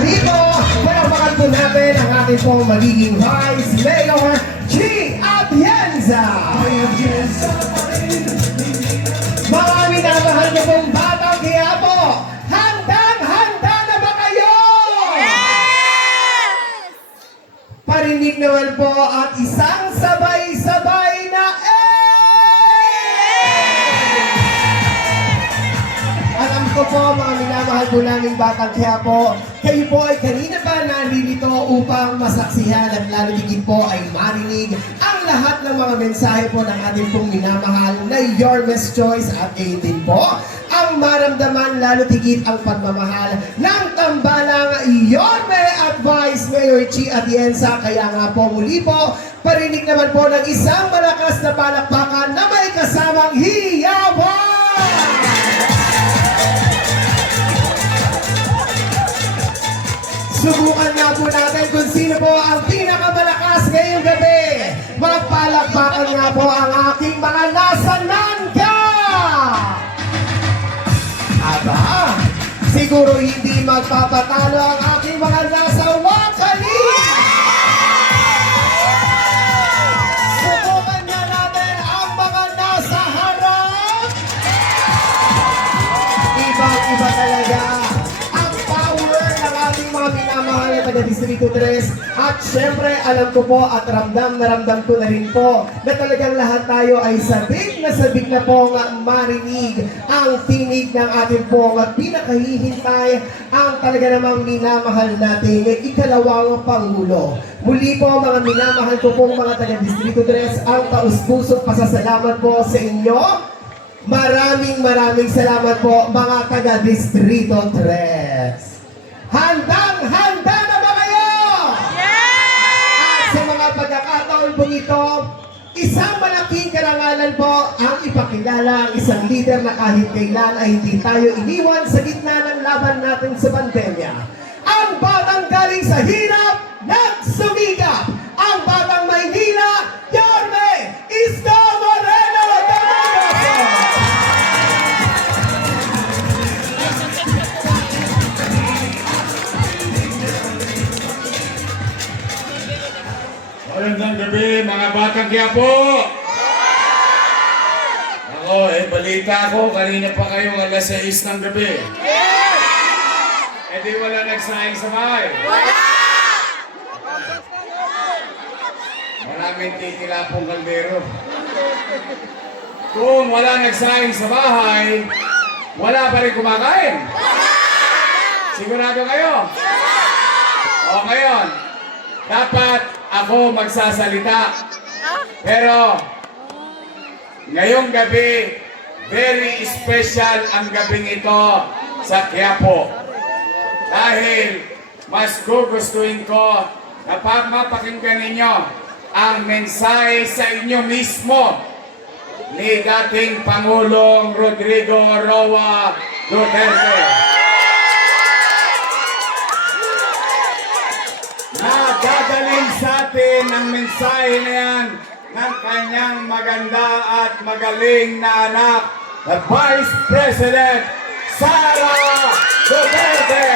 muli po, panawagan po natin ang ating pong magiging Vice Mayor, G. Atienza. Mga minamahal niyo pong Batang Quiapo, handang-handa na ba kayo? Yes! Parinig naman po at isang sabay-sabay na Alam ko po mga minamahal po naming Batang Quiapo, kayo po ay kanina pa naririto upang masaksihan at lalo higit po ay marinig ang lahat ng mga mensahe po ng ating pong minamahal na Your Best Choice at kayo din po ang maramdaman lalo higit ang pagmamahal ng tambalang Yorme at Vice Mayor Chi Atienza. Kaya nga po muli po, parinig naman po ng isang malakas na palakpakan na may kasamang hiyawan! Subukan nga po natin kung sino po ang pinakamalakas ngayong gabi. Magpalakpakan nga po ang aking mga nasa nangka! Aba, siguro hindi magpapatalo ang aking mga nasa wakali! Subukan nga natin ang mga nasa harap! Ibang-iba talaga ang power ng ating mga minamahal na taga-Distrito 3. At syempre, alam ko po at ramdam na ramdam ko na rin po na talagang lahat tayo ay sabik na pong marinig ang tinig ng ating pong pinakahihintay ang talaga namang minamahal natin ikalawang Pangulo. Muli po mga minamahal ko pong mga taga-Distrito 3, ang taus-pusong pasasalamat po sa inyo. Maraming salamat po mga taga-Distrito 3. Handang-handa na ba kayo? At sa mga pagkakataon po ito, isang malaking karangalan po ang ipakilala ang isang leader na kahit kailan ay hindi tayo iniwan sa gitna ng laban natin sa pandemya. Ang batang galing sa hirap, nagsumikap. Ang batang Maynila, Yorme Isko Moreno Dumagoso. Magandang gabi mga Batang Quiapo! Ako, balita ko, kanina pa kayong alas 6 ng gabi. Di wala nagsaing sa bahay. Maraming titilapong kaldero. Kung wala nagsaing sa bahay, wala pa rin kumakain. Sigurado kayo? O ngayon, dapat ako magsasalita. Pero, ngayong gabi, very special ang gabing ito sa Quiapo. Dahil mas gugustuhin ko na mapakinggan ninyo ang mensahe sa inyo mismo ni dating Pangulong Rodrigo Roa Duterte. Nadadaling sa atin ang mensahe na yan ng kanyang maganda at magaling na anak, the Vice President Sara Duterte.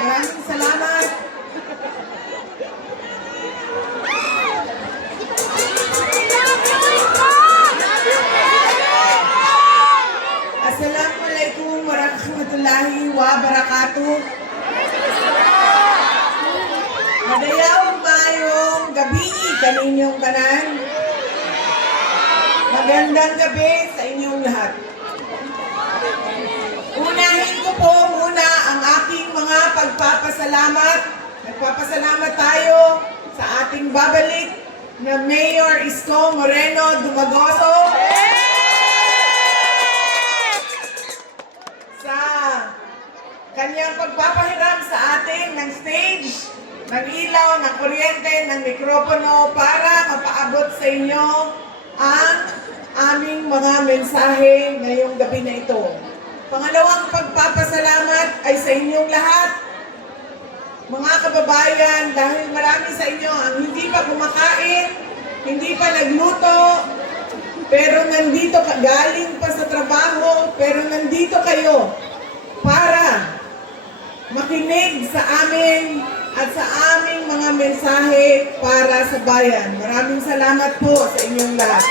Maraming salamat. Assalamualaikum warahmatullahi wabarakatuh. Madayawang mayong gabi kaninyong kanan. Magandang gabi sa inyong lahat. Unahin ko po muna ang aking mga pagpapasalamat. Nagpapasalamat tayo sa ating babalik na Mayor Isko Moreno Dumagoso. kanyang pagpapahiram sa atin ng stage, ng ilaw, ng kuryente, ng mikropono para mapaabot sa inyo ang aming mga mensahe ngayong gabi na ito. Pangalawang pagpapasalamat ay sa inyong lahat, mga kababayan, dahil marami sa inyo ang hindi pa kumakain, hindi pa nagluto, pero nandito galing pa sa trabaho, pero nandito kayo para makinig sa amin at sa aming mga mensahe para sa bayan. Maraming salamat po sa inyong lahat.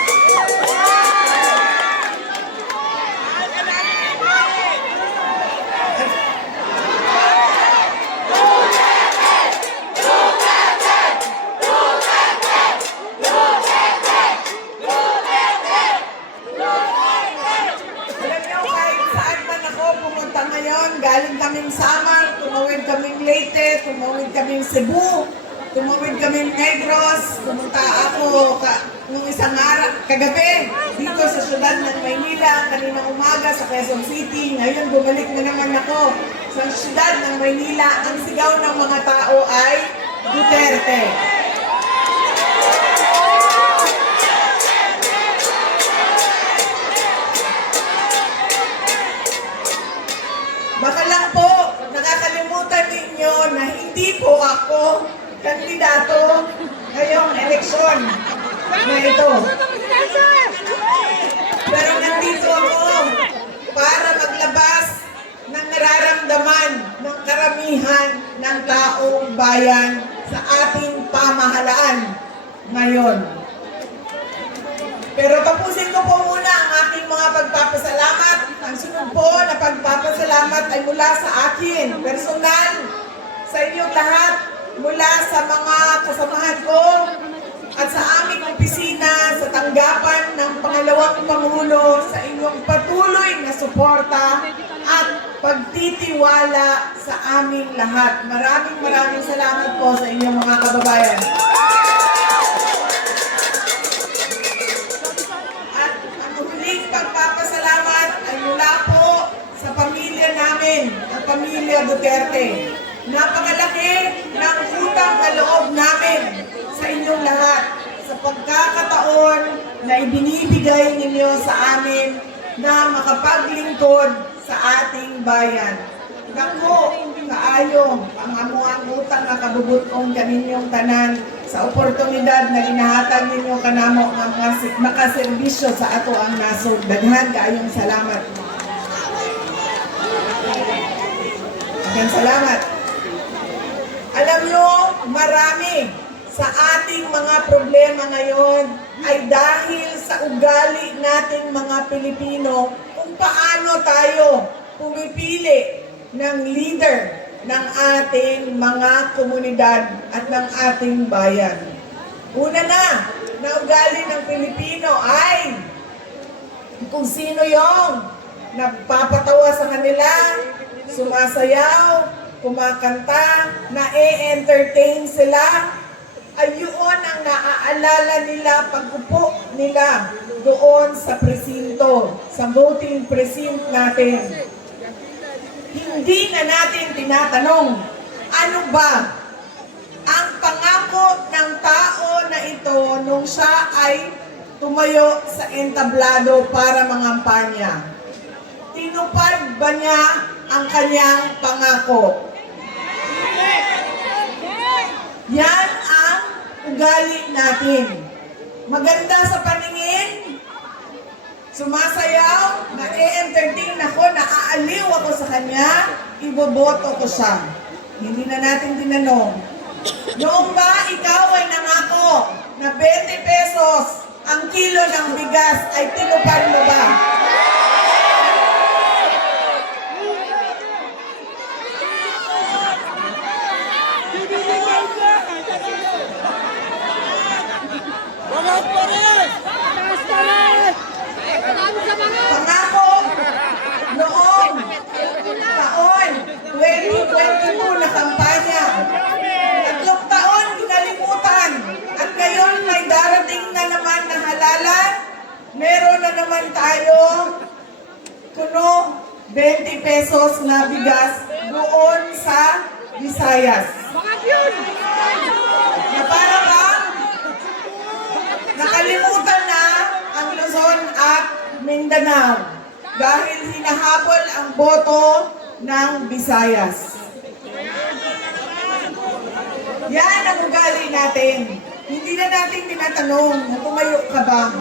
Alam niyo, kahit saan man ako pumunta ngayon, galing kaming Samar, tumawid kaming Leyte, tumawid kaming Cebu, tumawid kaming Negros, pumunta ako nung isang araw, kagabi, dito sa syudad ng Maynila, kaninang umaga sa Quezon City. Ngayon, bumalik na naman ako sa syudad ng Maynila. Ang sigaw ng mga tao ay Duterte. Baka lang po, nakakalimutan ninyo na hindi po ako kandidato ngayong eleksyon na ito. Pero nandito ako para maglabas ng nararamdaman ng karamihan ng taong bayan sa ating pamahalaan ngayon. Pero tapusin ko po muna ang aking mga pagpapasalamat. Ang sunod po na pagpapasalamat ay mula sa akin, personal, sa inyong lahat, mula sa mga kasamahan ko at sa aming opisina sa tanggapan ng pangalawang Pangulo sa inyong patuloy na suporta at pagtitiwala sa aming lahat. Maraming salamat po sa inyong mga kababayan. At ang huling pagpapasalamat ay mula po sa pamilya namin, ang pamilya Duterte. Napakalaki ng utang na loob namin sa inyong lahat sa pagkakataon na ibinibigay ninyo sa amin na makapaglingkod sa ating bayan. Naku, kaayo, ang amuang utang na kabubutong kaninyong tanan sa oportunidad na ginahatag ninyo kanamo ang makaserbisyo sa ato ang nasod. Daghan kaayong salamat. Daghang salamat. Alam nyo, marami sa ating mga problema ngayon ay dahil sa ugali nating mga Pilipino kung paano tayo pumipili ng leader ng ating mga komunidad at ng ating bayan. Una na ugali ng Pilipino ay kung sino yung nagpapatawa sa kanila, sumasayaw, kumakanta, na-entertain sila, ay yun ang naaalala nila pag-upo nila doon sa presinto, sa voting precinct natin. Hindi na natin tinatanong, ano ba ang pangako ng tao na ito nung siya ay tumayo sa entablado para mangampanya? Tinupad ba niya ang kanyang pangako? Yan ang ugali natin. Maganda sa paningin, sumasayaw, na-entertain ako, naaaliw ako sa kanya, iboboto ko siya. Hindi na natin tinanong. Noong ba ikaw ay nangako na 20 pesos ang kilo ng bigas ay tinupad mo ba? Pangako noong taon 2022 na kampanya. 3 taon kinalimutan. At ngayon may darating na naman na halalan. Meron na naman tayo kuno 20 pesos na bigas doon sa Visayas. Na para bang nakalimutan na ang Luzon at Mindanao dahil hinahabol ang boto ng Visayas. Yan ang ugali natin. Hindi na natin tinatanong na tumayo ka ba?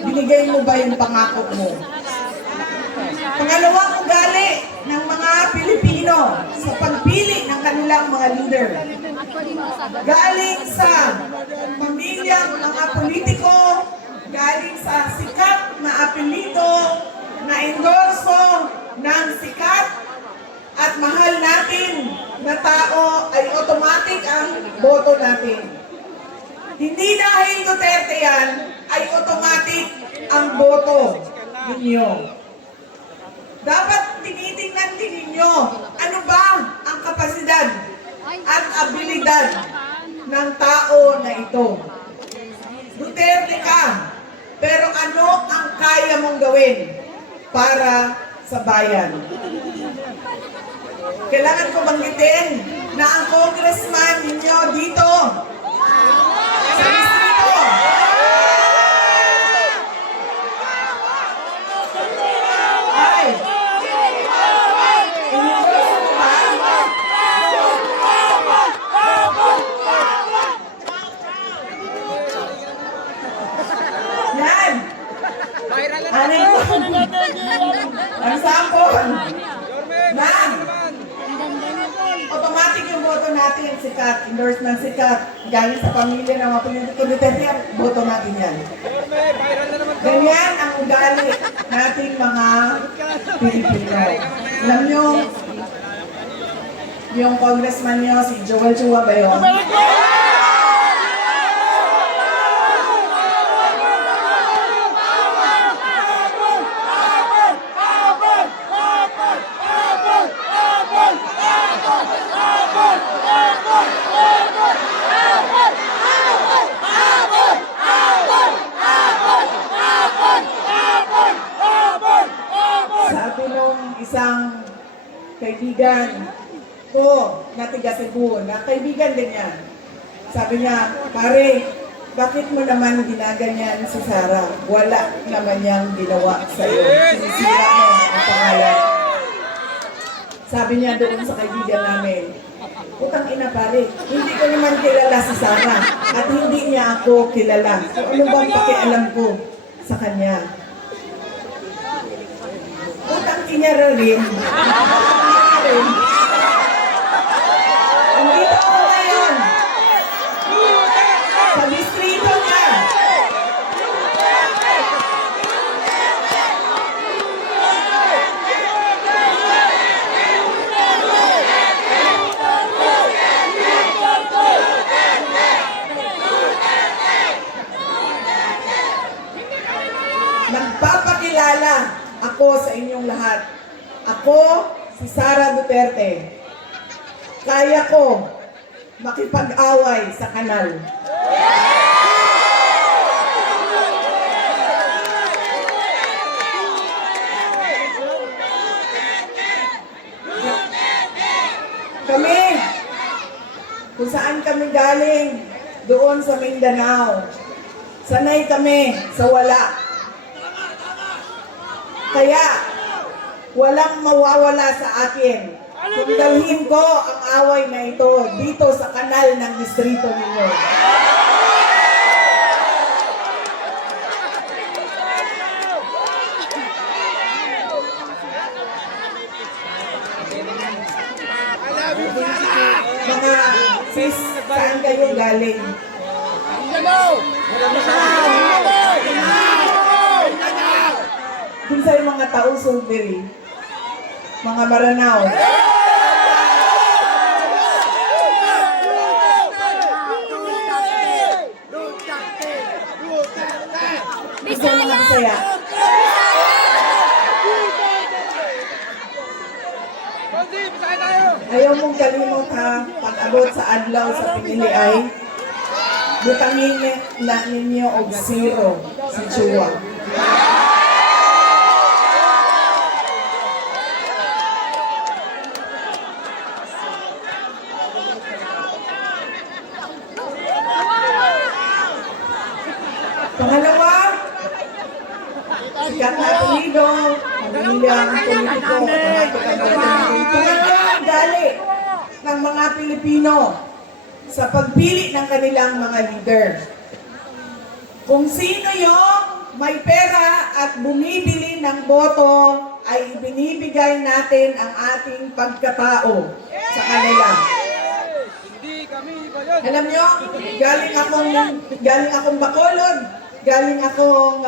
Binigay mo ba yung pangako mo? Pangalawang ugali ng mga Pilipino sa pagpili ng kanilang mga leader. Galing sa pamilyang mga politiko, galing sa sikat na apelyido, na endorso ng sikat at mahal natin na tao ay automatic ang boto natin. Hindi dahil Duterte yan, ay automatic ang boto ninyo. Dapat tinitingnan din ninyo ano ba ang kapasidad at abilidad ng tao na ito. Duterte ka, pero ano ang kaya mong gawin para sa bayan? Kailangan ko banggitin na ang congressman ninyo dito sa distrito ay yan. Ang sampon na automatic yung boto natin, sikat, endorse ng sikat, galing sa pamilya ng mga politiko Duterte, boto natin yan. Ganyan ang ugali nating mga Pilipino. Alam nyo, yung congressman nyo, si Joel Chua ba yun? Sabi nung isang kaibigan ko na tiga Cebu, na kaibigan din niya. Sabi niya, pare, bakit mo naman ginaganyan si Sara? Wala naman niyang ginawa sa iyo. Sinisira mo ang pangalan. Sabi niya doon sa kaibigan namin, utang ina pare, hindi ko naman kilala si Sara at hindi niya ako kilala. So ano bang pakialam ko sa kanya? Utang ina rin. Andito ako ngayon sa distrito niya. Nagpapakilala ako sa inyong lahat. Ako, si Sara Duterte. Kaya ko makipag-away sa kanal. Kami, kung saan kami galing, doon sa Mindanao, sanay kami sa wala. Kaya, walang mawawala sa akin kung dalhin ko ang away na ito dito sa kanal ng distrito ninyo. Mga sis, saan kayo galing? Kinsa yung mga tausong diri, mga Maranao. Gusto mo mga Bisaya. Ayaw mong kalimot ha, pag-abot sa adlaw sa pinili ay butangin na ninyo og zero si Chua. kasalukuyang politiko. Ito ang gali ng mga Pilipino sa pagpili ng kanilang mga leader. Kung sino yung may pera at bumibili ng boto, ay binibigay natin ang ating pagkatao sa kanila. Alam nyo, galing akong Bacolod, galing akong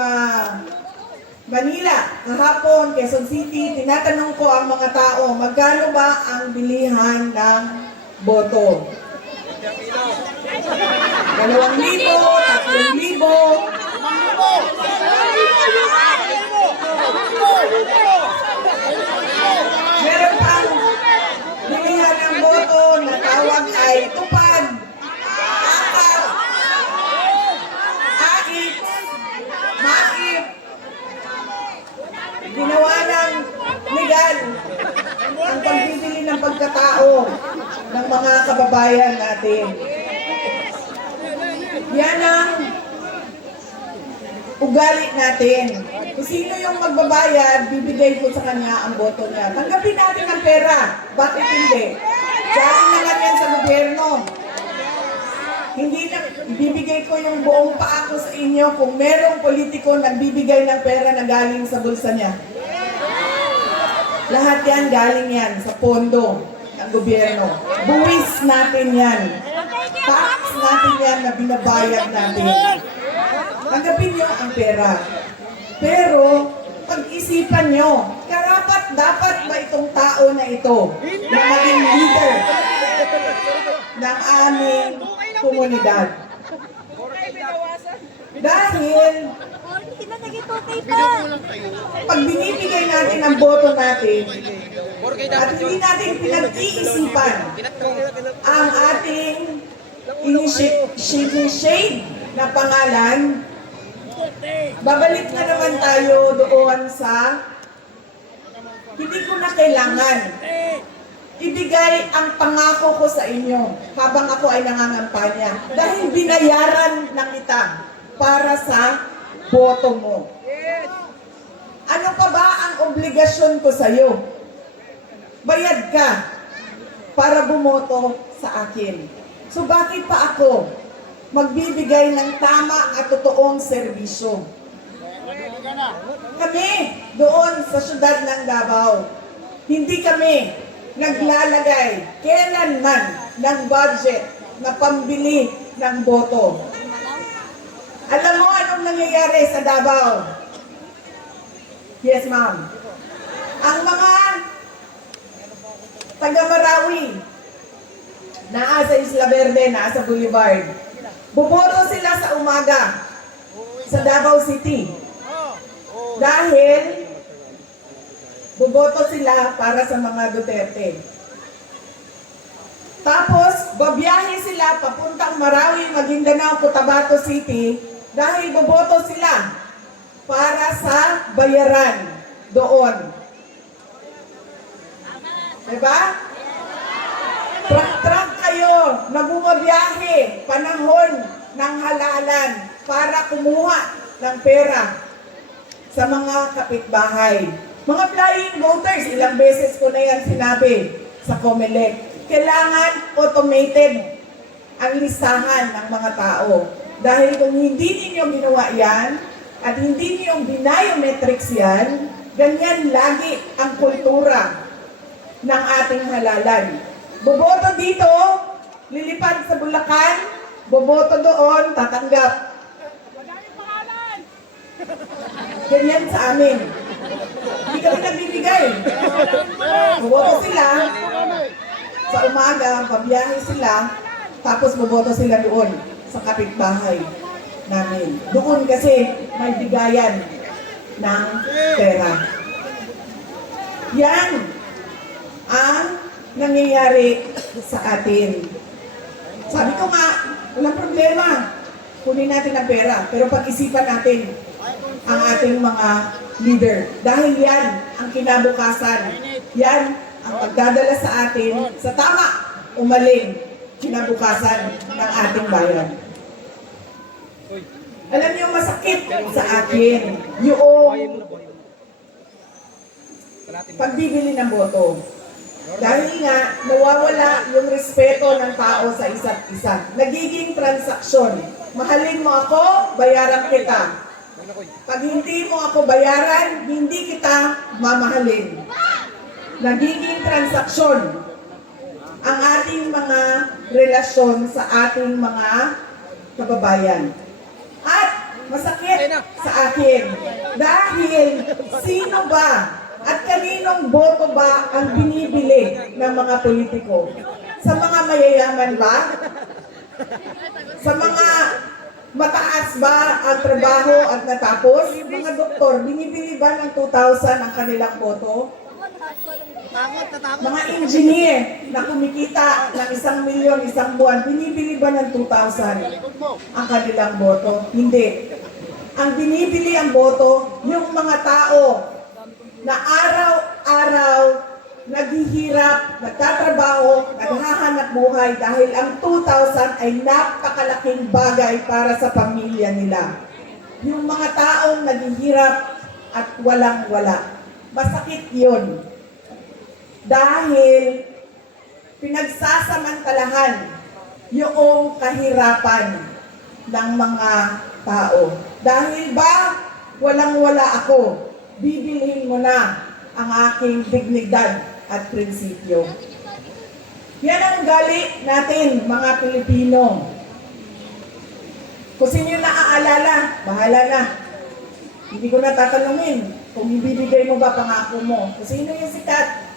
Manila, kahapon, Quezon City, tinatanong ko ang mga tao, magkano ba ang bilihan ng boto? 2,000, 3,000. Meron pang bilihan ng boto na tawag ay tupad, akap, ait, maip, ginawa ng legal ang pagbibili ng pagkatao ng mga kababayan natin. Yan ang ugali natin. Kung sino yung magbabayad, bibigay ko sa kanya ang boto niya. Tanggapin natin ang pera. Bakit hindi? Galing naman yan sa gobyerno. Hindi na, ibibigay ko yung buong paa ko sa inyo kung merong politiko nagbibigay ng pera na galing sa bulsa niya. Lahat yan galing yan sa pondo ng gobyerno. Buwis natin yan. Tax natin yan na binabayad natin. Tanggapin nyo ang pera. Pero, pag-isipan nyo, dapat ba itong tao na ito na maging leader ng aming komunidad? Dahil, pag binibigay natin ang boto natin, at hindi natin pinag-iisipan ang ating shade na pangalan, babalik na naman tayo doon sa hindi ko na kailangan ibigay ang pangako ko sa inyo habang ako ay nangangampanya dahil binayaran na kita para sa boto mo. Ano pa ba ang obligasyon ko sa iyo? Bayad ka para bumoto sa akin. So bakit pa ako magbibigay ng tama at totoong serbisyo? Kami doon sa syudad ng Davao, hindi kami naglalagay kailanman ng budget na pambili ng boto. Alam mo anong nangyayari sa Davao? Yes, ma'am. Ang mga taga-Marawi, naasa Isla Verde, naasa Boulevard, buboto sila sa umaga sa Davao City. Dahil buboto sila para sa mga Duterte. Tapos, babiyahe sila papuntang Marawi, Maguindanao, Cotabato City dahil boboto sila para sa bayaran doon. Diba? Truck kayo na bumabiyahe panahon ng halalan para kumuha ng pera sa mga kapitbahay. Mga flying voters, ilang beses ko na yan sinabi sa COMELEC. Kailangan automated ang listahan ng mga tao. Dahil kung hindi ninyo ginawa yan, at hindi niyo biometrics yan, ganyan lagi ang kultura ng ating halalan. Boboto dito, lilipad sa Bulacan, boboto doon, tatanggap. Ganyan sa amin. Hindi kami nagbibigay. Boboto sila, sa umaga, pabiyahe sila, tapos boboto sila doon sa kapitbahay namin. Doon kasi may bigayan ng pera. Yan ang nangyayari sa atin. Sabi ko nga, walang problema. Kunin natin ang pera, pero pag-isipan natin ang ating mga leader. Dahil yan ang kinabukasan. Yan ang pagdadala sa atin sa tama umaling kinabukasan ng ating bayan. Alam niyo, masakit sa akin yung pagbibili ng boto. Dahil nga, nawawala yung respeto ng tao sa isa't isa. Nagiging transaksyon. Mahalin mo ako, bayaran kita. Pag hindi mo ako bayaran, hindi kita mamahalin. Nagiging transaksyon ang ating mga relasyon sa ating mga kababayan. At masakit sa akin dahil sino ba at kaninong boto ba ang binibili ng mga politiko? Sa mga mayayaman ba? Sa mga mataas ba ang trabaho at natapos? Mga doktor, binibili ba ng 2,000 ang kanilang boto? Mga engineer na kumikita ng 1 milyon isang buwan, binibili ba ng 2,000 ang kanilang boto? Hindi. Ang binibili ang boto, yung mga tao na araw-araw naghihirap, nagtatrabaho, naghahanap buhay dahil ang 2,000 ay napakalaking bagay para sa pamilya nila. Yung mga taong naghihirap at walang-wala. Masakit yun. Dahil pinagsasamantalahan yung kahirapan ng mga tao. Dahil ba walang-wala ako, bibilhin mo na ang aking dignidad at prinsipyo. Yan ang ugali natin, mga Pilipino. Kung sino naaalala, bahala na. Hindi ko na tatanungin kung ibibigay mo ba pangako mo. Kung sino yung sikat,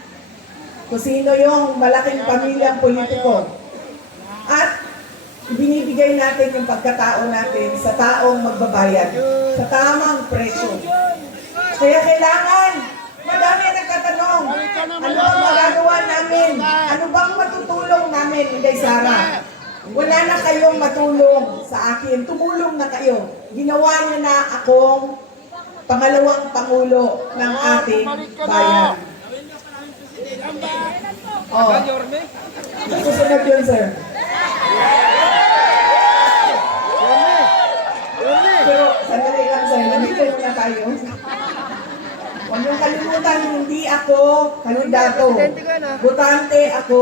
kung sino yung malaking pamilyang politiko. At binibigay natin yung pagkatao natin sa taong magbabayad, sa tamang presyo. Kaya kailangan, madami ang nagtatanong, ano bang magagawa namin? Ano bang matutulong namin, Inday Sara? Wala na kayong matulong sa akin. Tumulong na kayo. Ginawa niyo na akong pangalawang pangulo ng ating bayan. Oh. Susunod yun, sir. Pero, sandali lang, sir. Nandito muna tayo. Huwag niyong kalimutan, hindi ako kandidato. Botante ako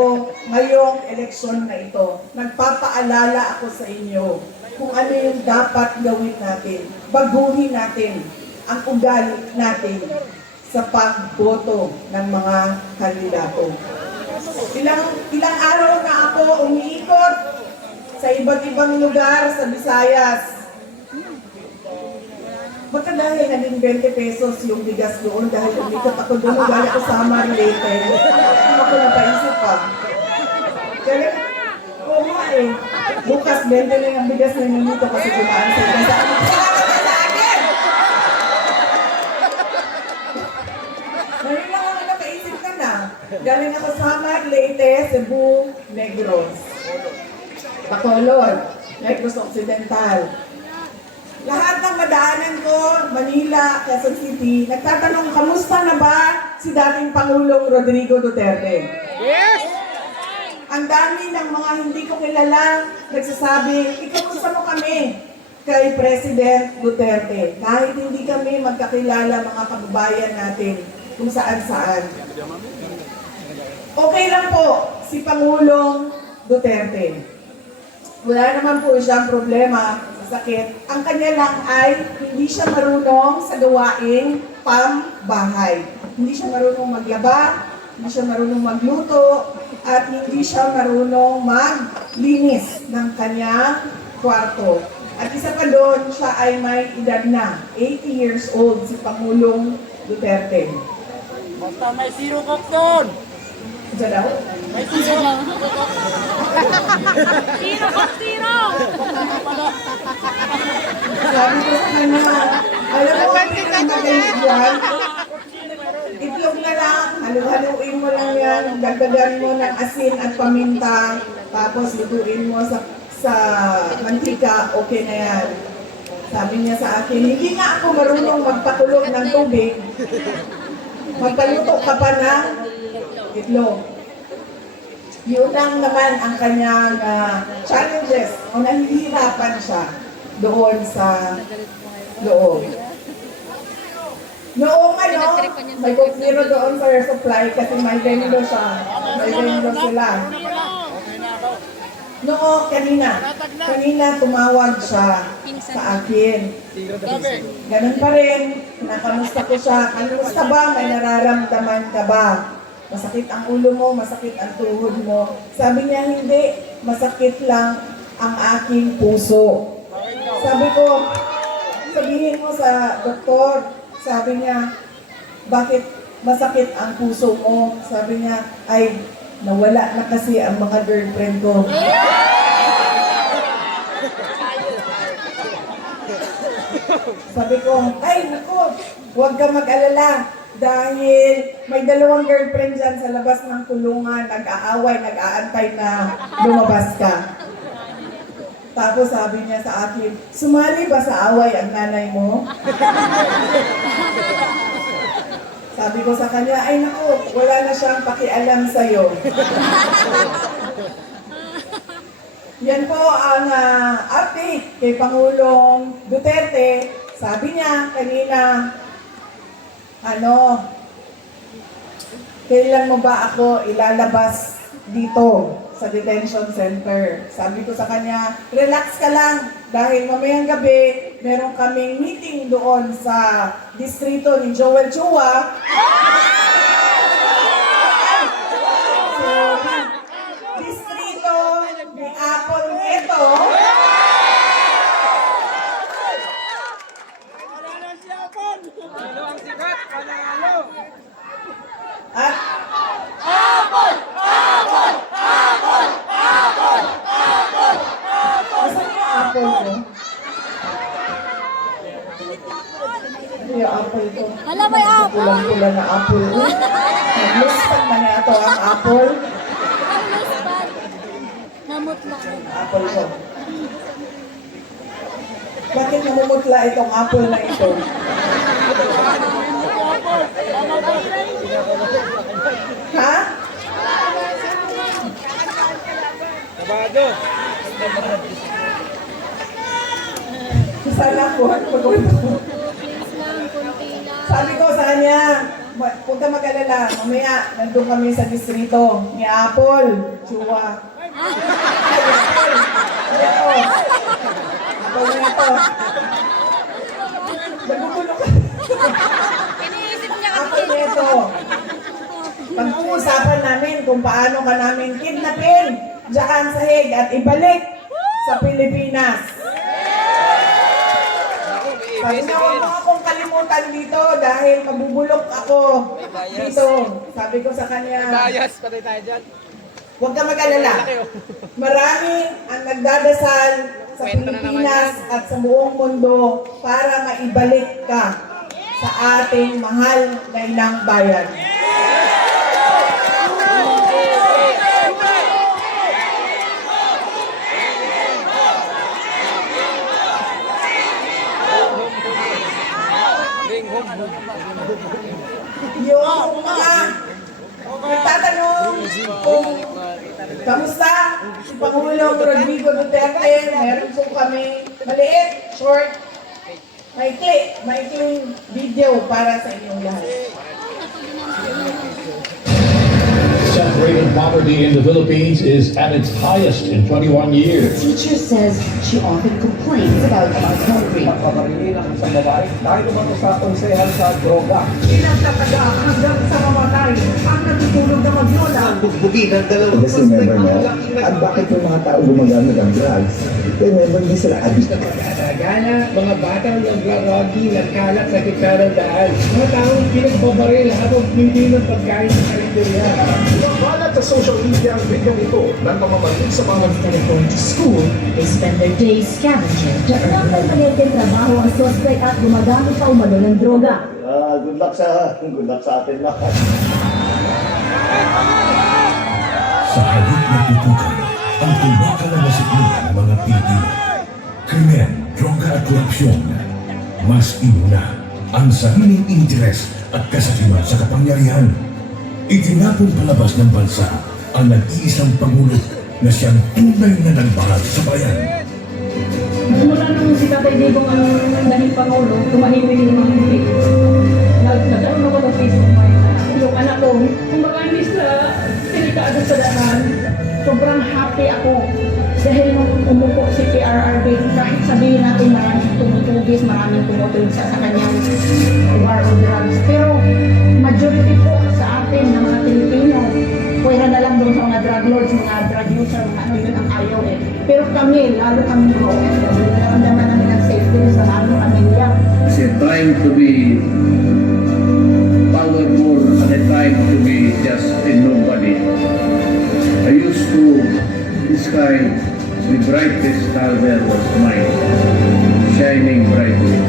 ngayong eleksyon na ito. Nagpapaalala ako sa inyo kung ano yung dapat gawin natin. Baguhin natin ang ugali natin sa pagboto ng mga kandidato. Ilang araw na ako umiikot sa iba't ibang lugar sa Visayas. Baka dahil naging 20 pesos yung bigas doon dahil umikot ako doon, galing ako sa Samar Leyte. Ako napaisip pa. Kaya, oo nga eh. Bukas 20 na yung bigas na yun dito kasi dumaan sa iba. Salamat ka sa akin! Ngayon lang ako napaisip ka na. Galing ako sa Samar Leyte, Cebu, Negros. Bacolod, Negros Occidental. Lahat ng madaanan ko, Manila, Quezon City, nagtatanong, kamusta na ba si dating Pangulong Rodrigo Duterte? Yes! Ang dami ng mga hindi ko kilala, nagsasabi, ikamusta mo kami kay President Duterte? Kahit hindi kami magkakilala mga kababayan natin kung saan-saan. Okay lang po si Pangulong Duterte. Wala naman po siyang problema sakit. Ang kanya lang ay hindi siya marunong sa gawaing pambahay. Hindi siya marunong maglaba, hindi siya marunong magluto, at hindi siya marunong maglinis ng kanyang kwarto. At isa pa doon, siya ay may edad na, 80 years old, si Pangulong Duterte. Basta may zero cock doon! Diyan daw? May zero! Tiro ko, tiro! Sabi ko sa kanya, alam mo, pinamagaling dyan. Itlog na lang, halu-haluin mo lang yan, dagdagan mo ng asin at paminta, tapos lutuin mo sa mantika, okay na yan. Sabi niya sa akin, hindi nga ako marunong magpakulog ng tubig, magpaluto ka pa ng itlog. Yun lang naman ang kanyang challenges o nahihirapan siya doon sa loob. Noong may kumpiro doon sa air supply kasi may venue siya. May venue sila. Noong kanina tumawag siya sa akin. Ganun pa rin, kinakamusta ko siya. Kamusta ba? May nararamdaman ka ba? Masakit ang ulo mo, masakit ang tuhod mo. Sabi niya, hindi. Masakit lang ang aking puso. Sabi ko, sabihin mo sa doktor. Sabi niya, bakit masakit ang puso mo? Sabi niya, ay, nawala na kasi ang mga girlfriend ko. Sabi ko, ay, naku, huwag ka mag-alala. Dahil may 2 girlfriend dyan sa labas ng kulungan, nag-aaway, nag-aantay na lumabas ka. Tapos sabi niya sa akin, sumali ba sa away ang nanay mo? Sabi ko sa kanya, ay naku, wala na siyang pakialam sa'yo. Yan po ang update kay Pangulong Duterte. Sabi niya kanina, kailan mo ba ako ilalabas dito sa detention center? Sabi ko sa kanya, relax ka lang dahil mamayang gabi meron kaming meeting doon sa distrito ni Joel Chua. So, distrito ni Apple ito. At Asan yung apple ko? Ano yung apple ko? Hala, may apple. Pulang-pula na apple ko. Nagluspan man na ito ang apple. Namutla. Apple ko. Bakit namumutla itong apple na ito? Ha? Sabado. Sana ko. Sabi ko sa kanya, huwag ka mag-alala. Mamaya, nandun kami sa distrito ni Apple. Chua. Apple. Apple na ito. Nagugulo ka. Apple na ito. Pag-uusapan namin kung paano ka namin kidnapin diyan sa Hague at ibalik sa Pilipinas. Sabi niya, huwag mo akong kalimutan dito dahil mabubulok ako dito. Sabi ko sa kanya, Bias, patay tayo dyan. huwag ka mag-alala. Marami ang nagdadasal sa Pilipinas at sa buong mundo para maibalik ka sa ating mahal na inang bayan. Yung mga nagtatanong kung kamusta si Pangulong Rodrigo Duterte, meron po kami maliit, short, maikling video para sa inyong lahat. Separated poverty in the Philippines is at its highest in 21 years. Teacher says she often complains about being hungry. Pagpaparilin ang isang babae dahil umano sa konsehan sa droga. Pinagtataga hanggang sa mamatay ang natutulog na magyola. Bugbugin ang dalawang Kasi member mo, at bakit yung mga tao gumagamit ng drugs? Kaya member hindi sila addict. Gana, mga batang nagraragi, nagkalat sa gitara daan. Mga taong pinagbabaril habang hindi ng pagkain sa karinderya. Balat sa social media ang video ito ng mamamalit sa mga Instead of going to school, they spend their days scavenging to earn money. Trabaho ang suspect at gumagamit pa umano ng droga. good luck sa atin lahat. Sa halip na tutukan ang pinakalawasiklo ng mga Pilipino. Krimen, droga at korupsyon. Mas inuna ang sariling interes at kasakiman sa kapangyarihan. Itinapon palabas ng bansa ang nag-iisang Pangulo na siyang tunay na nagmahal sa bayan. Mula nung si Tatay Digong ang naging Pangulo, tumahimik yung mga hindi. peace of mind. Yung anak ko, kumbaga hindi sa delikado sa danan, sobrang happy ako. Dahil nung umupo si PRRD, kahit sabihin natin maraming tumutugis, maraming tumutulog sa kanyang war on drugs. Pero majority po sa atin ng mga Pilipino, pwera na lang doon sa mga drug lords, mga drug user, mga ano yun ang ayaw eh. Pero kami, lalo kami mga OFW, naramdaman namin ang safety sa aming pamilya. It's a time to be powerful and a time to be just a nobody. I used to describe the brightest star there was mine, shining brightly.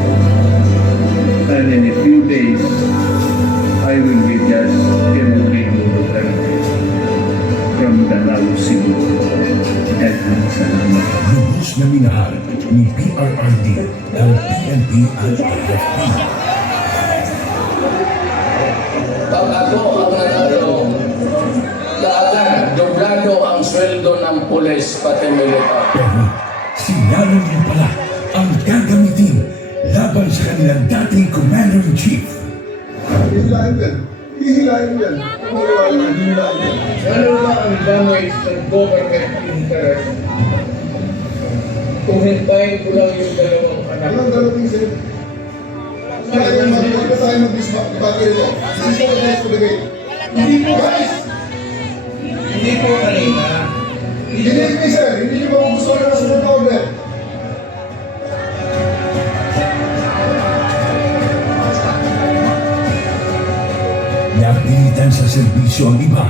And in a few days, I will be just Enrico Duterte from Danao, Cebu. Daghang salamat. Lubos na minahal ni PRRD ang PNP at AFP. Pag ako ang nanalo, doblado ang sweldo ng pulis pati militar. Pero sinalo niya pala ang gagamitin laban sa kanilang dating Commander-in-Chief. Hihilahin yan. Hihilahin yan. Hihilahin yan. Ano ba ang damage ng government interest? Kung hintayin ko lang yung dalawang anak. Anong dalating sa'yo? Kaya mag-iwan ka tayo mag-disbak. Bakit ito? Hindi ko na ibigay. Hindi po guys! Hindi po kanina. Hindi sir. Hindi niyo ba gusto na nasunod na order? Napilitan sa serbisyo ang iba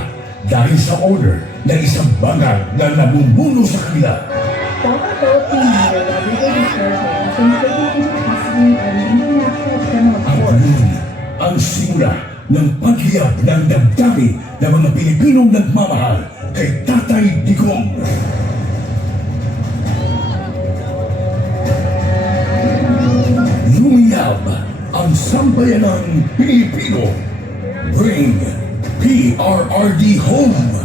dahil sa order ng isang bangag na namumuno sa kanila. Dapat daw tinalo na dito yung survey na pinipigil ang kasing international criminal Ang court. yun ang simula ng paghiyap ng damdamin ng mga Pilipinong nagmamahal kay Tatay Digong. Lumiyab ang sambayanang Pilipino. Bring PRRD home.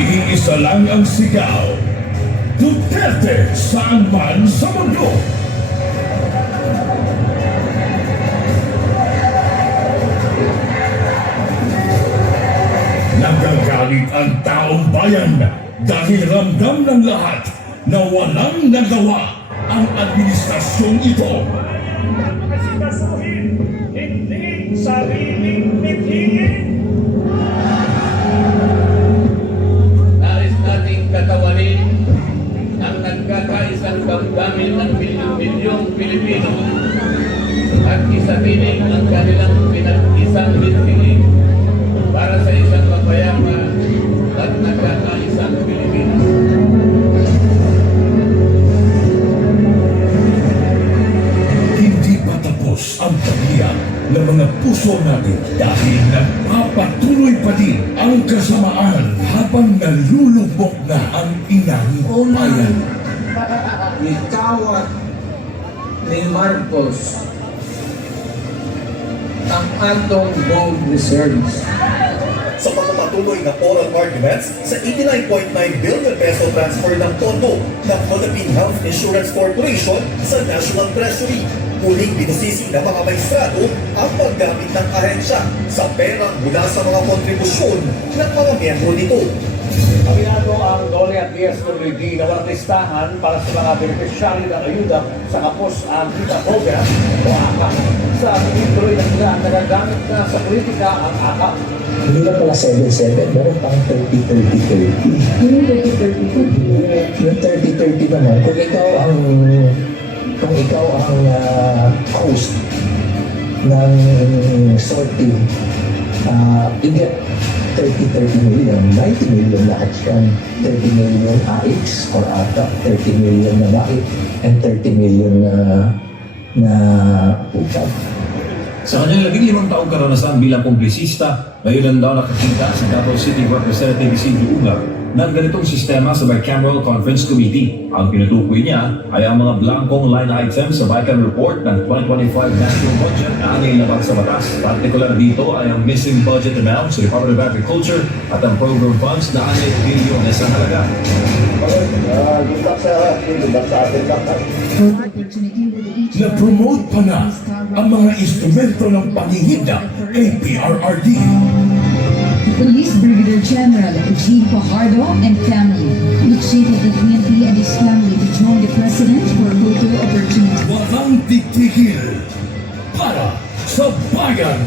Iisa lang ang sigaw. Duterte saan man sa mundo. Nagagalit ang taong bayan dahil ramdam ng lahat na walang nagawa ang administrasyong ito. Hindi sariling mithiin. Nais nating katawanin ang nagkakaisang damdamin ng milyong-milyong Pilipino at isabihin ang kanilang pinag-isang litigin para sa isang mapayapa at nagkakaisang Pilipino. Hindi pa tapos ang paghiyak ng mga puso natin dahil nagpapatuloy pa din ang kasamaan habang nalulubog na ang inang bayan. Ikaw at ni Marcos ang atong gold reserves. Sa pagpapatuloy na oral arguments sa 89.9 billion peso transfer ng pondo ng Philippine Health Insurance Corporation sa National Treasury. Muling binusisi ng mga maestrado ang paggamit ng ahensya sa pera mula sa mga kontribusyon ng mga miyembro nito. Aminado ang DOLE at DSWD na walang listahan para sa mga beneficiary ng ayuda sa kapos ang kita program o AKA. Sa tuloy na sila ang nagagamit na sa politika ang AKA. Hindi na pala 7-7, meron pang 30-30-30. Yung 2032. Yung 30-30 naman, kung ikaw ang host ng sorting, you get 30 million, 90 million lahat yan. 30 million AX or ATA, 30 million na BAIT, and 30 million na utang. Sa kanyang 15 taong karanasan bilang kongresista, ngayon lang daw nakakita sa Davao City Representative Isidro Ugar ng ganitong sistema sa Bicameral Conference Committee. Ang pinutukoy niya ay ang mga blankong line items sa Bican Report ng 2025 National Budget na nailabag sa batas. Partikular dito ay ang missing budget amount sa Department of Agriculture at ang program funds na 6 bilyon na sa halaga. Na-promote pa na ang mga instrumento ng pangingisda kay PRRD. Police Brigadier General Eugene Fajardo and family, with chief of the PNP and his family to join the president for a photo opportunity. Walang titigil para sa bayan.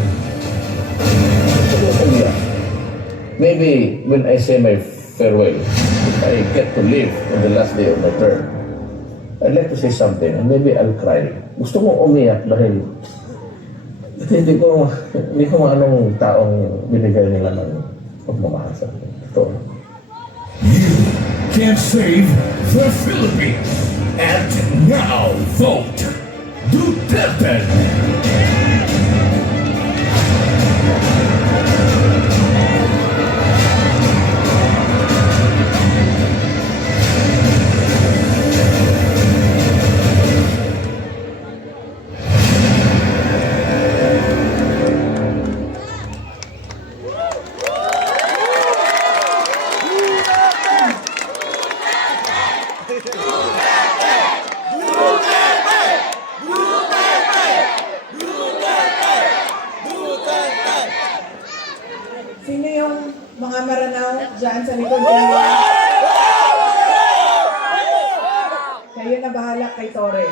Maybe when I say my farewell, if I get to live on the last day of my term, I'd like to say something and maybe I'll cry. Gusto ko umiyak dahil hindi ko anong taong binigay nila ng pagmamahal sa akin. Ito. You can save the Philippines. And now vote Duterte. Sino yung mga maranaw dyan sa likod kayo? Kayo na bahala kay Tore.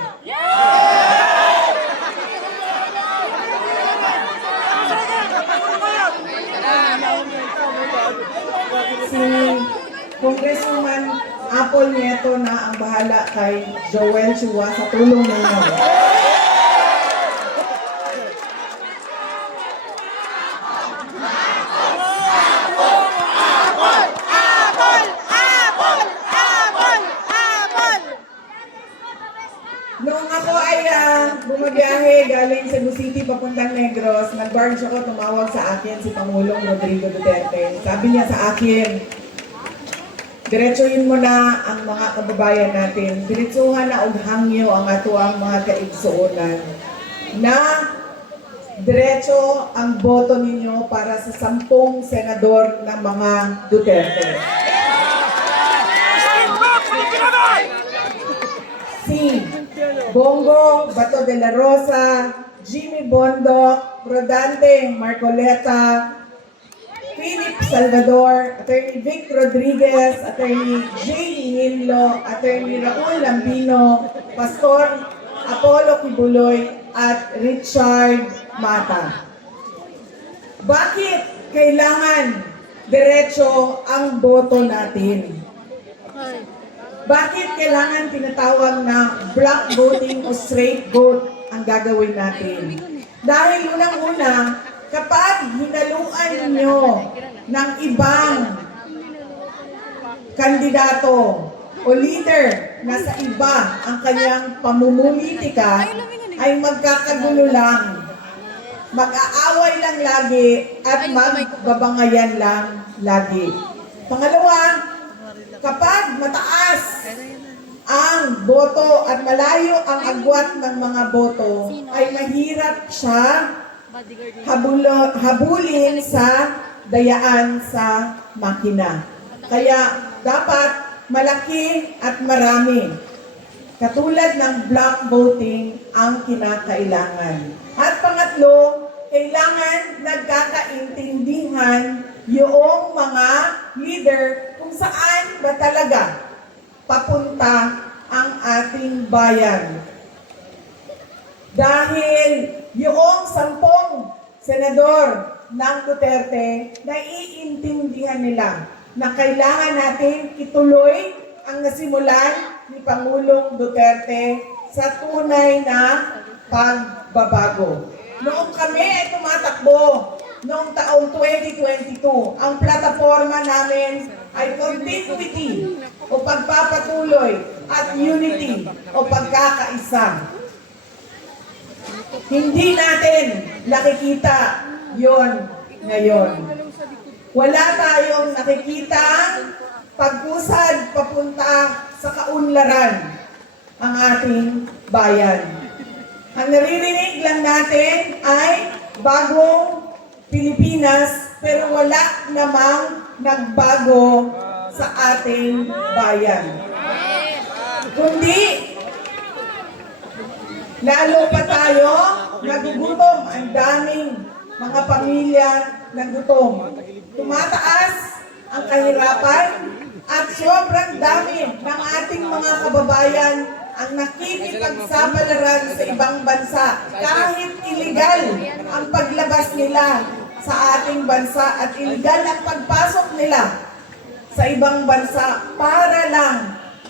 Si Congresswoman Apple Nieto na ang bahala kay Joel Chua sa tulong ninyo. Noong ako ay bumabiyahe galing Cebu City papuntang Negros, nag-barge ako, tumawag sa akin si Pangulong Rodrigo Duterte. Sabi niya sa akin, diretsuhin mo na ang mga kababayan natin. Diretsuhan na og hangyo ang ato ang mga kaigsuonan. Na diretso ang boto ninyo para sa 10 senador ng mga Duterte. Si Bongo Bato de la Rosa, Jimmy Bondo, Rodante Marcoleta, Philip Salvador, Attorney Vic Rodriguez, Attorney Jay Inilo, Attorney Raul Lambino, Pastor Apollo Kibuloy, at Richard Mata. Bakit kailangan diretso ang boto natin? Bakit kailangan tinatawag na block voting o straight vote ang gagawin natin? Dahil unang-una, kapag hinaluan ninyo ng ibang kandidato o leader na sa iba ang kanyang pamumulitika, ay magkakagulo lang. Mag-aaway lang lagi at magbabangayan lang lagi. Pangalawa, kapag mataas ang boto at malayo ang agwat ng mga boto, ay mahirap siya habulin sa dayaan sa makina. Kaya dapat malaki at marami. Katulad ng block voting ang kinakailangan. At pangatlo, kailangan nagkakaintindihan yung mga leader kung saan ba talaga papunta ang ating bayan. Dahil yung 10 senador ng Duterte, naiintindihan nila na kailangan natin ituloy ang nasimulan ni Pangulong Duterte sa tunay na pagbabago. Noong kami ay tumatakbo noong taong 2022, ang plataforma namin ay continuity o pagpapatuloy at unity o pagkakaisa. Hindi natin nakikita yon ngayon. Wala tayong nakikita pag-usad papunta sa kaunlaran ang ating bayan. Ang naririnig lang natin ay bagong Pilipinas, pero wala namang nagbago sa ating bayan. Kundi, lalo pa tayo nagugutom. Ang daming mga pamilya nagutom. Tumataas ang kahirapan at sobrang dami ng ating mga kababayan ang nakikipagsapalaran sa ibang bansa. Kahit illegal ang paglabas nila sa ating bansa at illegal ang pagpasok nila sa ibang bansa para lang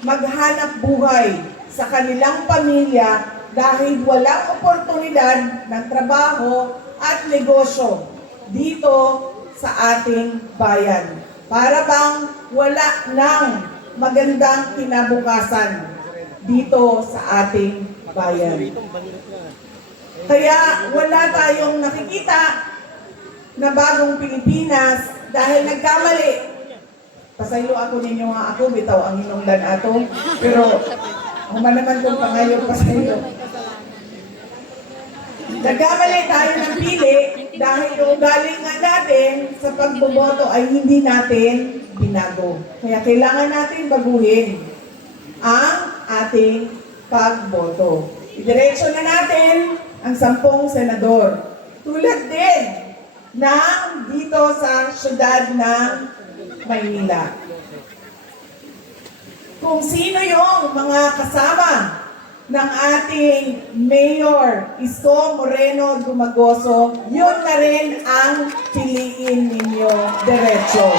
maghanap buhay sa kanilang pamilya dahil walang oportunidad ng trabaho at negosyo dito sa ating bayan. Para bang wala nang magandang kinabukasan dito sa ating bayan. Kaya wala tayong nakikita na bagong Pilipinas dahil nagkamali. Pasaylo ako ninyo nga ako, bitaw ang hinungdan ato. Pero, humanaman kong pangayon pasaylo. Nagkamali tayo ng pili dahil yung ugali nga natin sa pagboboto ay hindi natin binago. Kaya kailangan natin baguhin ang ating pagboto. Idiretso na natin ang 10 senador. Tulad din ng dito sa syudad ng Maynila. Kung sino yung mga kasama ng ating Mayor Isko Moreno Dumagoso, yun na rin ang piliin ninyo diretso.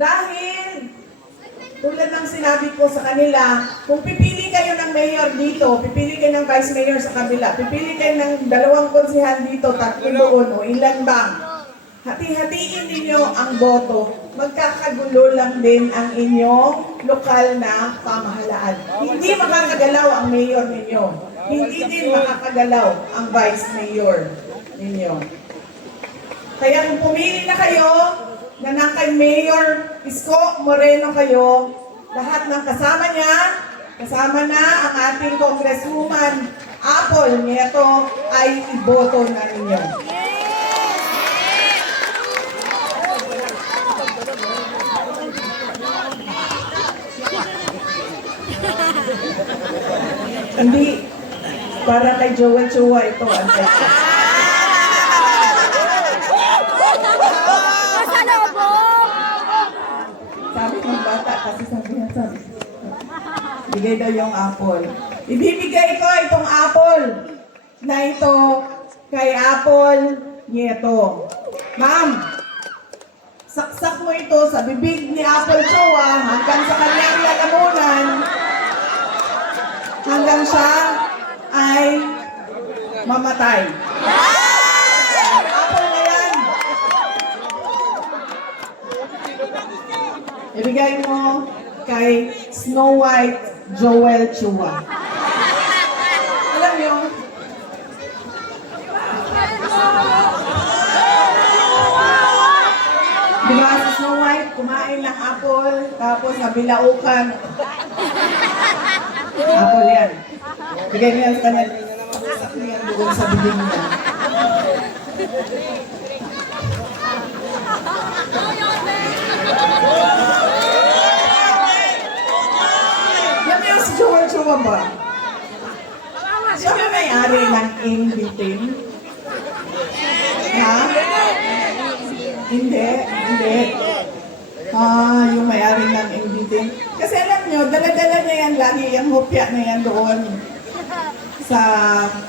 Dahil, tulad ng sinabi ko sa kanila, kung pipili kayo ng mayor dito, pipili kayo ng vice mayor sa kabila, pipili kayo ng 2 konsehal dito, 3 doon, o ilan bang, hati-hatiin ninyo ang boto, magkakagulo lang din ang inyong lokal na pamahalaan. Hindi makakagalaw ang mayor ninyo. Hindi din makakagalaw ang vice mayor ninyo. Kaya kung pumili na kayo, na ng kay Mayor Isko Moreno kayo, lahat ng kasama niya, kasama na ang ating Congresswoman Apple Nieto ay iboto na ninyo. Hindi, para kay Joel Chua ito. Sabi ng bata, kasi sabi niya, bigay daw yung apple. Ibibigay ko itong apple na ito kay Apple Nieto. Ma'am, saksak mo ito sa bibig ni Apple Chua hanggang sa kanyang lalamunan hanggang siya ay mamatay. Apple na yan. Ibigay mo kay Snow White Joel Chua. Alam niyo, diba si Snow White kumain ng apple tapos nabilaukan. Apple yan. Bigay niya sa kanya. Saksak niya doon sa bibig niya. Yan yung si Joel Chua ba? Siya ba may-ari ng in-between? Ha? Hindi. Yung may-ari ng in-between. Kasi alam nyo, dala-dala niya yan lagi, yung hopya na yan doon sa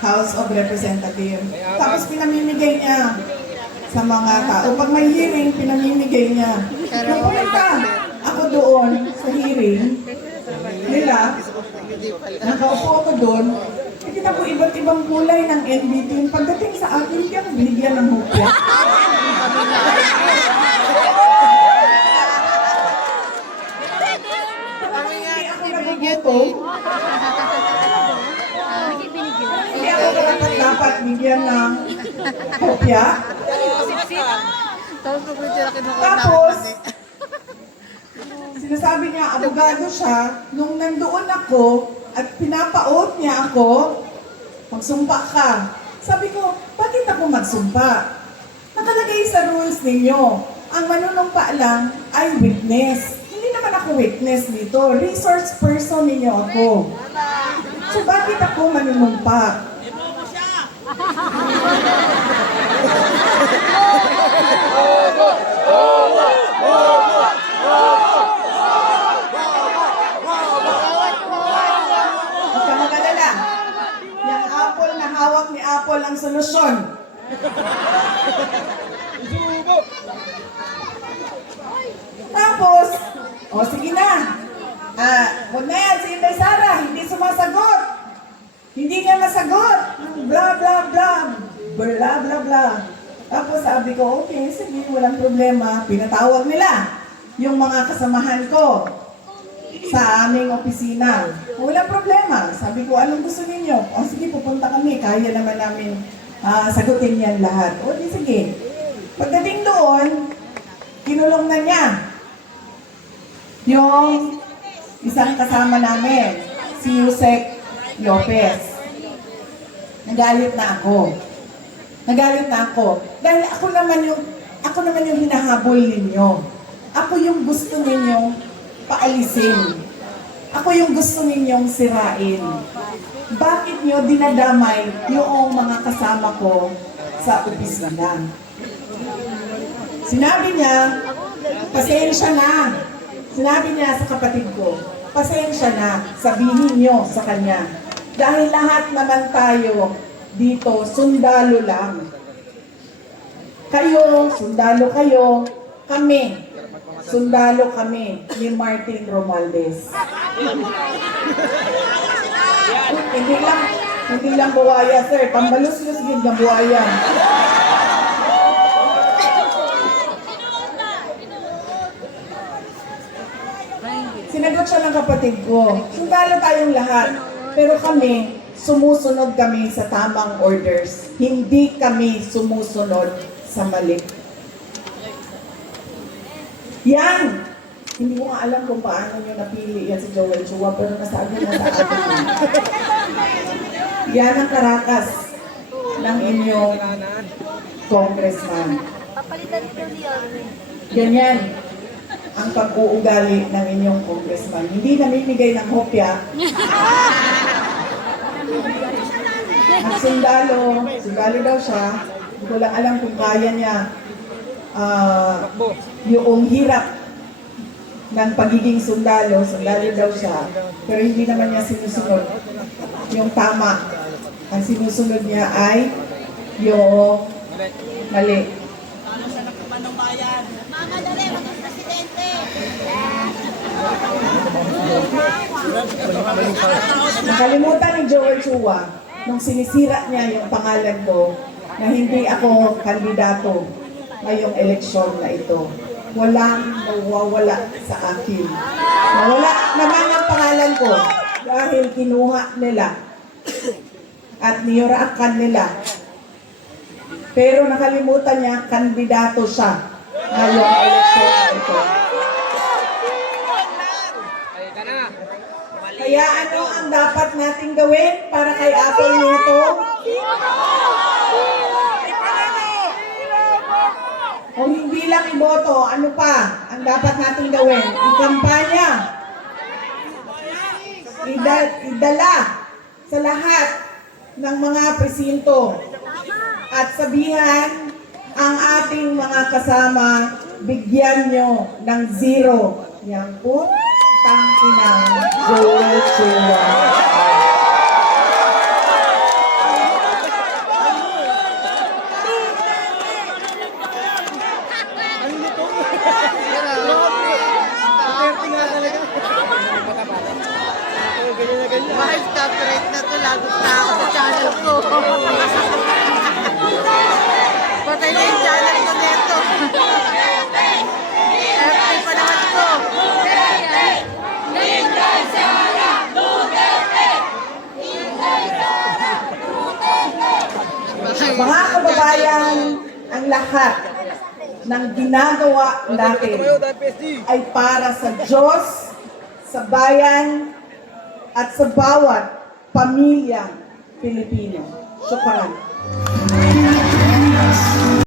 House of Representatives. Tapos pinamimigay niya sa mga tao. Pag may hearing, pinamimigay niya. Nung pumunta ako doon sa hearing nila, nakaupo ako doon, nakita ko iba't ibang kulay ng NBT. Pagdating sa akin, hindi ako binigyan ng hopya. Hindi ako nagugutom. Tapos, sinasabi niya, abogado siya, nung nandoon ako at pinapaot niya ako, magsumpa ka. Sabi ko, bakit ako magsumpa? Nakalagay sa rules ninyo, ang manunumpa lang ay witness. Hindi naman ako witness dito. Resource person ninyo ako. So bakit ako manunumpa? Huwag ka mag-alala. Yung apple na hawak ni Apple ang solusyon. Tapos, sige na. Huwag na yan, si Inday Sara, hindi sumasagot. Hindi niya masagot. Blah, blah, blah. Blah, blah, blah. Tapos sabi ko, okay, sige, walang problema. Pinatawag nila yung mga kasamahan ko sa aming opisina. Walang problema. Sabi ko, anong gusto ninyo? Sige, pupunta kami. Kaya naman namin sagutin yan lahat. Di sige. Pagdating doon, kinulong na niya yung isang kasama namin, si Yusek Lopez. Nagalit na ako. Dahil ako naman yung hinahabol ninyo. Ako yung gusto ninyong paalisin. Ako yung gusto ninyong sirain. Bakit nyo dinadamay yung mga kasama ko sa opisina? Sinabi niya, pasensya na. Sinabi niya sa kapatid ko, pasensya na, sabihin niyo sa kanya. Dahil lahat naman tayo dito, sundalo lang. Kayo, sundalo kayo, kami, sundalo kami ni Martin Romualdez. Hindi lang buwaya, sir. Pambalus-lus din ng buwaya. Sinagot siya ng kapatid ko, sundalo tayong lahat, pero kami, sumusunod kami sa tamang orders. Hindi kami sumusunod sa mali. Yan! Hindi ko nga alam kung paano nyo napili yan si Joel Chua, pero nasabi na sa atin. Yan ang karakas ng inyong congressman. Ganyan ang pag-uugali ng inyong congressman. Hindi namimigay ng hopya. Ang sundalo daw siya. Hindi ko lang alam kung kaya niya yung hirap ng pagiging sundalo daw siya. Pero hindi naman niya sinusunod yung tama. Ang sinusunod niya ay yung mali. Nakalimutan ni Joel Chua nung sinisira niya yung pangalan ko na hindi ako kandidato ngayong eleksyon na ito. Walang nawawala sa akin. Nawala naman ang pangalan ko dahil kinuha nila at niyuraakan nila. Pero nakalimutan niya, kandidato siya ngayong eleksyon na ito. Kaya ano ang dapat nating gawin para kay Apple nito? O hindi lang iboto, ano pa ang dapat nating gawin? Ikampanya. Idala sa lahat ng mga presinto at sabihan ang ating mga kasama, bigyan nyo ng 0. Yan po. Tangkinang Joel Chua. Mahal copyright na to, lagot na ako sa channel ko. Patay na yung channel ko neto. FP pa naman ko. Mga kababayan, ang lahat ng ginagawa natin ay para sa Diyos, sa bayan, at sa bawat pamilya Pilipino. Syukran.